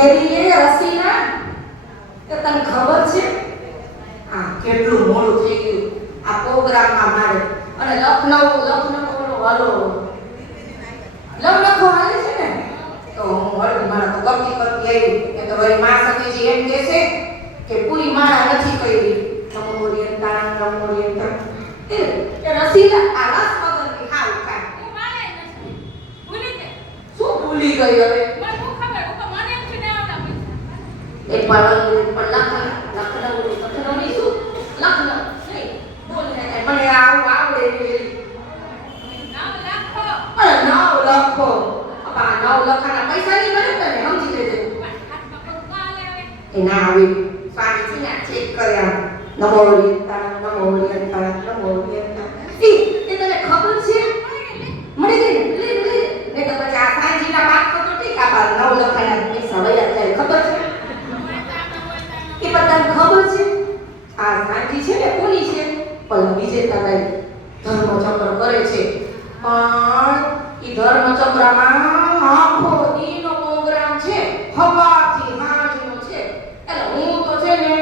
કેરી એ રસીના કે તને ખબર છે આ કેટલું મોડું થઈ ગયું આ પ્રોગ્રામમાં મારે અને લખનઉ હાલો લખનઉ હાલે છે ને તો હું હળવી મારા તો ગમતી કરતી આવી કે તો વળી માં સખીજી એમ કહે છે કે પૂરી માળા નથી કરી નમોરિયંતા એ રસીલા આવાસ વગરની ખાવ કા હું માને નથી ભૂલી ગઈ શું ભૂલી ગઈ હવે મને શું ખબર હું તો મને એમ છે ને આવડા એક વાર લખનઉ ની શું લખનઉ નહીં બોલ ને મને આવું આવડે નામ લખો અરે નામ લખો અપા નામ લખાના પૈસા નહીં મળે તને સમજી લેજે હાથમાં પગ માલે આવે એ ના આવે સ્વામી છે ને ચેક કર્યા નમોરિયંતા એ તને ખબર છે મળી ગઈ ને તો પછી આ સાંજીના વાત તો ઠીક આ નવ લખાના પૈસા વયા જાય ખબર છે એ બધાને ખબર છે આ સાંજી છે ને કોની છે પણ વિજેતાબાઈ ધર્મચક્ર કરે છે પણ એ ધર્મચક્રમાં આખો દીનો પ્રોગ્રામ છે સવારથી સાંજનો છે એટલે હું તો છે ને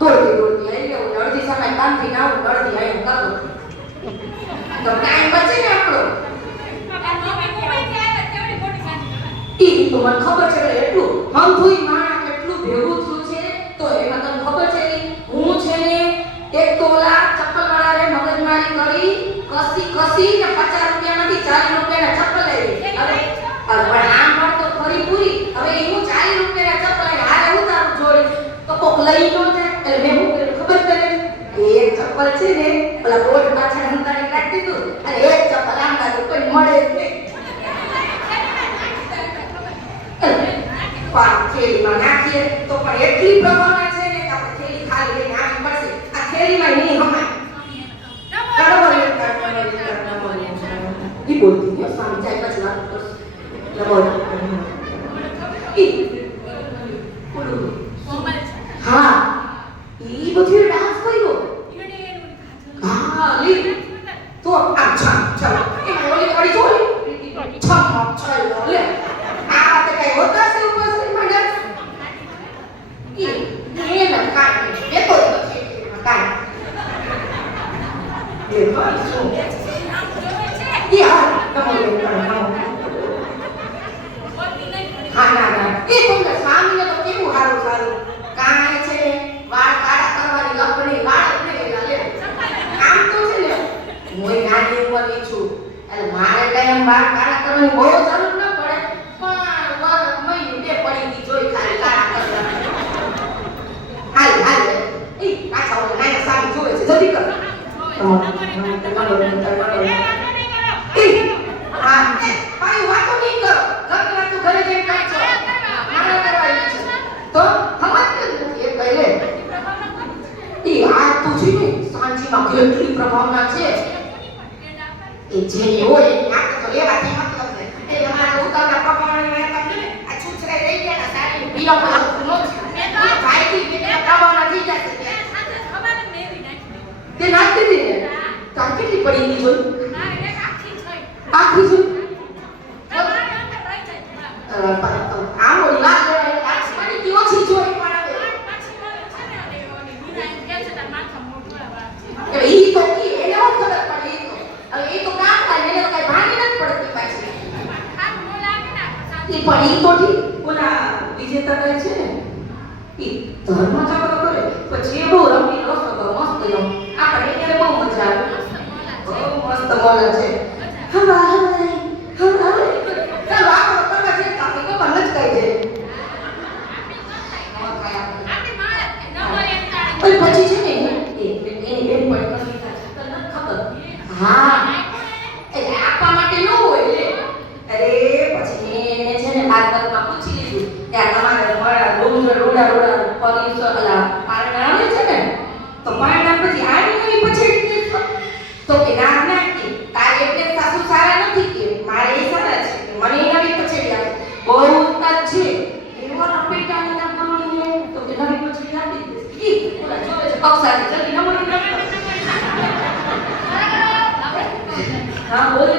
દોડતી આવી ગયો અડધી સમય કામથી ના આવું અડધી આવીને કરું તો ટાઈમ બચે ને આપણો ઈ તો મને ખબર છે એટલું હમથુઈ માં કેટલું ભેગું થયું છે તો એમાં તમને ખબર છે હું છે ને એક તોલા ચપ્પલ વાળાને મગજમારી કરી કસી ને 50 રૂપિયામાંથી 40 રૂપિયાના ચપ્પલ આવી હવે પણ આમ પર તો ફરી પૂરી હવે હું 40 રૂપિયાના ચપ્પલ હારે ઉતારું જોડી તો કોક લઈ નો જાય એટલે મેં હું ખબર કરે એક ચપ્પલ છે ને પેલા બોર્ડ પાછળ હંતાડી કાઢી દીધું અને એક ચપ્પલ આમ કાઢું કોઈ મળે જ નહીં થેલીમાં નાખીએ તો પણ એટલી પ્રભાવના છે ને કે આપણે થેલી ખાલી લઈને આવી પડશે આ થેલીમાં નહીં હમાય ઈ બોલતી ને સ્વામી જાય પછી વાત કરશે હા ઈ બધું ડાન્સ કર્યો હા લી તો આ છમ એમાં ઓલી પડી જોઈ છમ છમ લે આ તે કઈ હોતા છે ઉપર સે મંડળ એ ન કાઈ એ તો કાઈ એ ભાઈ શું યા કમો લે હા ના એ તમને સ્વામીને તો કેવું સારું કાઈ છે વાળ કાળા કરવાની લપડી વાળ જ નહીં લે આમ તો છે ને હું નાની ઉંમરની છું એટલે મારે કઈ એમ વાળ કાળા કરવાની બહુ જરૂર ન પડે પણ વર મહિને બે પડી ગઈ જોઈ ખાલી કાળા કરવા હાલ એ પાછા ઓલા નાના સામી જોવે છે જલ્દી કર હા ભાઈ વાતો નહીં કરો ઘર તું ઘરે જઈને કાઢજો મારા કરવાની છે તો હમત નથી એ કહે ઈ આ તો છે ને સાંજીમાં કેટલી પ્રભાવના છે એ જે હોય એ નાક તો લેવાથી મતલબ છે એ અમારા ઉતાવળા પ્રભાવના મેં તમને આ છૂછરાઈ રહી ગયા ને સારી પીલો પર નો છે તો ભાઈથી બેને પ્રભાવના થઈ જશે ખબર ને એવી નાખી તે નાખી દીધી ને તો કેટલી પડી ગઈ જોઈ ના એક આખી થઈ આખી જોઈ તમારે અંદર રહી જાય આમ ઓલી વાત લેવાય આજ પડી ગઈ ઓછી જોઈ પણ પછી બોલે છે ને ઓલી વિનાયક કે છે તાર માથા મોઢું વાળા હવે ઈ તો કી એને હું ખબર પડે ઈ તો હવે એ તો કામ થાય એને તો કઈ ભાંગી નથી પડતી પાછી ખાટ નો લાગે ના ઈ પણ ઈ તો ઠીક ઓલા વિજેતા કહે છે ને ઈ ધર્મચક્ર કરે પછી એ બહુ રમી રસ હતો મસ્ત નો આપણે એને બહુ મજા આવે બહુ મસ્ત મોલા છે હવા ચાલો આપણો કરવા છે કાપી તો પણ જ કહી દે ઓય પછી છે ને એની બેન પણ કરી તને ખબર હા એટલે આપવા માટે ન હોય લે અરે પછી એને છે ને બાદમાં પૂછી લીધું કે તમારે રોડા પરીસ અલા પારણા આવે છે ને તો પારણા પછી આની પછી તો કે ના કે તારે એટલે સાસુ સારા નથી કે મારે એ સારા છે મને નવી પછેડી આવે બહુ ઉત્તાદ છે એવો રપેટાની ના કરવાની તો કે નવી પછેડી આપી દે ઈ ઓલા જોવે છે પક્ષાથી જલ્દી નમણી હા બોલે